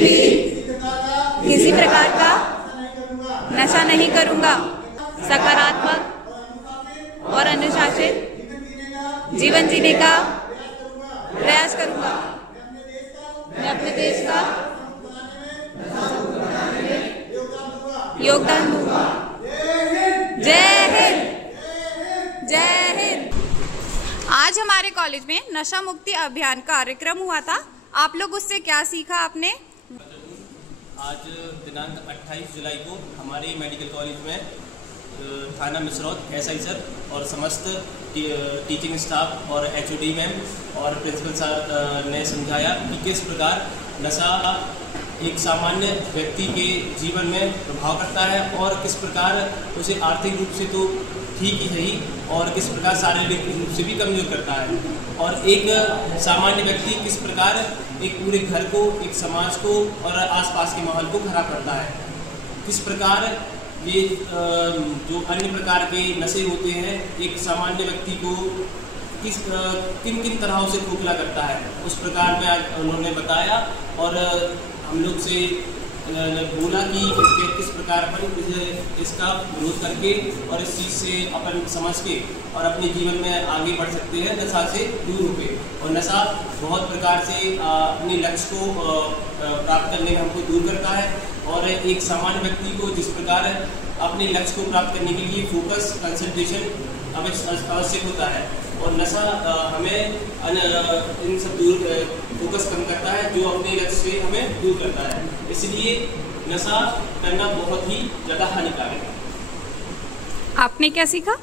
भी किसी प्रकार का नशा नहीं करूँगा। सकारात्मक और अनुशासित जीवन जीने का प्रयास करूँगा। मैं अपने देश का योगदान दूंगा। जय हिंद, जय हिंद। आज हमारे कॉलेज में नशा मुक्ति अभियान कार्यक्रम हुआ था। आप लोग उससे क्या सीखा आपने? आज दिनांक 28 जुलाई को हमारे मेडिकल कॉलेज में थाना मिसरौद एसआई सर और समस्त टीचिंग स्टाफ और एचओडी मैम और प्रिंसिपल सर ने समझाया कि किस प्रकार नशा एक सामान्य व्यक्ति के जीवन में प्रभाव करता है और किस प्रकार उसे आर्थिक रूप से तो ठीक ही सही और किस प्रकार शारीरिक रूप से भी कमजोर करता है, और एक सामान्य व्यक्ति किस प्रकार एक पूरे घर को, एक समाज को और आसपास के माहौल को खराब करता है। किस प्रकार ये जो अन्य प्रकार के नशे होते हैं एक सामान्य व्यक्ति को किन किन तरहों से खोखला करता है, उस प्रकार में आज उन्होंने बताया और हम लोग से बोला कि किस प्रकार अपन इसका विरोध करके और इस चीज़ से अपन समझ के और अपने जीवन में आगे बढ़ सकते हैं नशा से दूर होकर। और नशा बहुत प्रकार से अपने लक्ष्य को प्राप्त करने में हमको दूर करता है, और एक सामान्य व्यक्ति को जिस प्रकार अपने लक्ष्य को प्राप्त करने के लिए फोकस, कंसंट्रेशन आवश्यक होता है, और नशा हमें इन सब दूर फोकस कम करता है जो अपने लक्ष्य से हमें दूर करता है। इसलिए नशा करना बहुत ही ज़्यादा हानिकारक है। आपने क्या सीखा?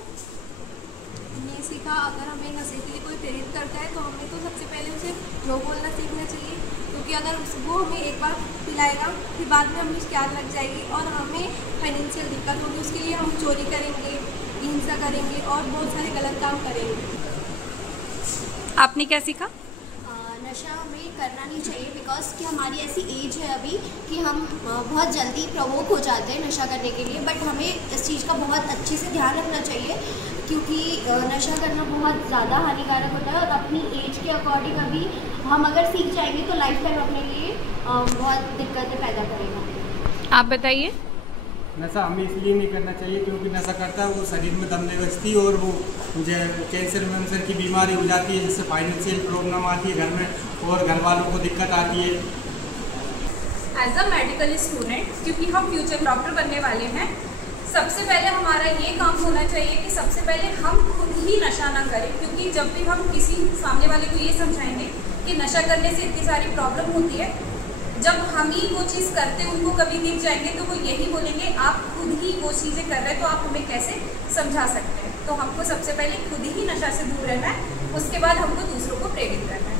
मैंने सीखा अगर हमें नशे के लिए कोई प्रेरित करता है तो हमें तो सबसे पहले उसे नो बोलना सीखना चाहिए, क्योंकि अगर वो हमें एक बार पिलाएगा फिर बाद में हमें उसकी आदत लग जाएगी और हमें फाइनेंशियल दिक्कत होगी। उसके लिए हम चोरी करेंगे, हिंसा करेंगे और बहुत सारे गलत काम करेंगे। आपने क्या सीखा? नशा हमें करना नहीं चाहिए, बिकॉज कि हमारी ऐसी एज है अभी कि हम बहुत जल्दी प्रवोक हो जाते हैं नशा करने के लिए, बट हमें इस चीज़ का बहुत अच्छे से ध्यान रखना चाहिए, क्योंकि नशा करना बहुत ज़्यादा हानिकारक होता है और अपनी एज के अकॉर्डिंग अभी हम अगर सीख जाएंगे तो लाइफ टाइम अपने लिए बहुत दिक्कतें पैदा करेगा। आप बताइए। नशा हमें इसलिए नहीं करना चाहिए क्योंकि नशा करता है वो शरीर में दम नहीं बचती और वो मुझे कैंसर की बीमारी हो जाती है, जिससे फाइनेंशियल प्रॉब्लम आती है घर में और घर वालों को दिक्कत आती है। एज अ मेडिकल स्टूडेंट, क्योंकि हम फ्यूचर डॉक्टर बनने वाले हैं, सबसे पहले हमारा ये काम होना चाहिए कि सबसे पहले हम खुद ही नशा ना करें, क्योंकि जब भी हम किसी सामने वाले को ये समझाएंगे कि नशा करने से इतनी सारी प्रॉब्लम होती है, जब हम ही वो चीज़ करते उनको कभी दिख जाएंगे तो वो यही बोलेंगे आप खुद ही वो चीज़ें कर रहे हैं तो आप हमें कैसे समझा सकते हैं। तो हमको सबसे पहले खुद ही नशा से दूर रहना है, उसके बाद हमको दूसरों को प्रेरित करना है।